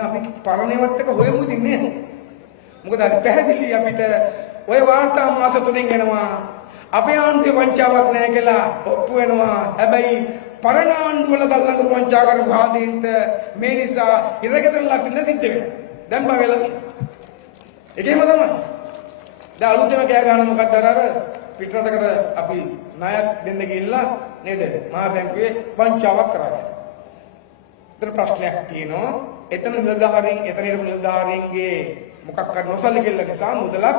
අපි පරණේවත් එක හොයමු ඉතින් නේද? මොකද අර පැහැදිලි අපිට ඔය වාර්තා මාස 3න් එනවා. අපේ ආණ්ඩුවේ වංචාවක් නැහැ කියලා ඔප්පු වෙනවා. හැබැයි පරණ ආණ්ඩුවල ගල්ලංගුරු වංචා කරපු ආදීන්ට මේ නිසා ඉරගෙදරලා පින්න සිද්ධ වෙනවා. දැන් බා වෙලා. ඒකේම තමයි. දැන් අලුතෙම කෑ ගන්න මොකක්ද අර පිටරටකට අපි ණයක් දෙන්න ගිහිල්ලා නේද? මහා බැංකුවේ වංචාවක් කරාගෙන. ඒතර ප්‍රශ්නයක් තියෙනවා. එතන නිලධාරීන් එතන ඉරපු නිලධාරීන්ගේ මොකක් කර නොසලකෙල්ල නිසා මුදලක්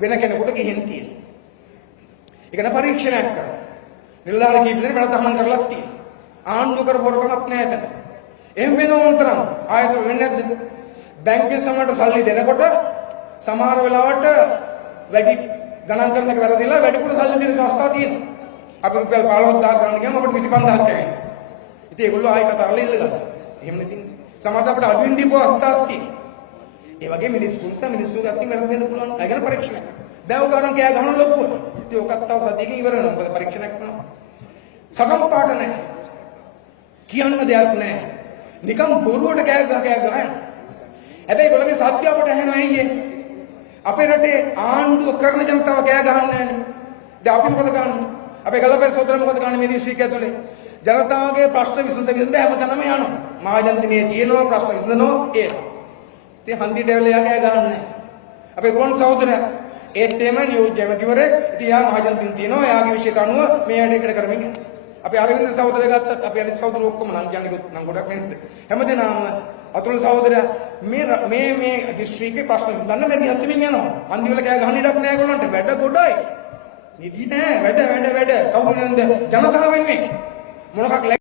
වෙන කෙනෙකුට ගිහින් තියෙනවා. ඒක න පරීක්ෂණයක් කරනවා. නිලධාරී කීප දෙනෙක් වැඩ තහනම් කරලා තියෙනවා. ආණ්ඩුව කරපොරකමක් නැහැ එතන. එහෙම වෙනවොන් තරම් ආයතන වෙන්නේ නැද්ද? බැංකුවේ සමහරට සල්ලි දෙනකොට සමහර වෙලාවට වැඩි ගණන් කරන එක වැරදිලා වැඩිපුර සල්ලි දෙන සංස්ථා තියෙනවා. අපි රුපියල් 15000 ගන්න ගියාම අපිට 25000ක් ඇවිල්ලා. ඉතින් ඒගොල්ලෝ ආයෙ කතා කරලා ඉල්ල ගන්නවා. එහෙම නැතිනම් සමහරවිට අපිට අඩුවෙන් දීපු අවස්ථාවක් තියෙනවා. ඒ වගේ මිනිස්සුන්ට ගත්තී වැරදි වෙන්න පුළුවන්. ඒක ගැන පරීක්ෂණයක් කරනවා. දැන් උගාරන් කෑ ගහන ලොකුවට. ඉතින් ඔකත් තව සතියකින් ඉවර වෙනවා. මොකද පරීක්ෂණයක් කරනවා. සටන් පාට නැහැ. කියන්න දෙයක් නැහැ. නිකන් බොරුවට කෑ ගහන. හැබැයි ඒගොල්ලෝගේ සත්‍ය අපට ඇහෙනවා අයියේ. අපේ රටේ ආණ්ඩුව කරන ජනතාව කෑ ගහන්නේ නැහැනේ. දැන් අපි මොකද කරන්නේ? අපේ ගලපේ සෝදර මොකද කරන්නේ මේ දිවසික ඇතුලේ? ජනතාවගේ ප්‍රශ්න විසඳ හැමතැනම යනවා. මහජනතිනේ තියෙනවා ප්‍රශ්න විසඳනවා ඒක. ඉතින් හන්දියට ඇවිල්ලා යා කෑ ගහන්නේ. අපේ ගෝන් සහෝදරයා ඒත් එම නියෝජ්‍ය ඇමතිවරේ ඉතින් යා මහජනතින් තියෙනවා යාගේ විශේෂ අනුව මේ වැඩේකට කරමින් යනවා. අපි අරවින්ද සහෝදරයා ගත්තත් අපි අනිත් සහෝදරයෝ ඔක්කොම නම් කියන්නේ නම් ගොඩක් නේද? හැමදේනම අතුල සහෝදරයා මේ දිස්ත්‍රික්කේ ප්‍රශ්න විසඳන්න බැරි හත්මින් යනවා. හන්දි වල කෑ ගහන්න ඉඩක් නෑ ඒගොල්ලන්ට. වැඩ ගොඩයි. නිදි නෑ වැඩ කවුරු නේද? ජනතාව වෙනුවෙන් මොනකක්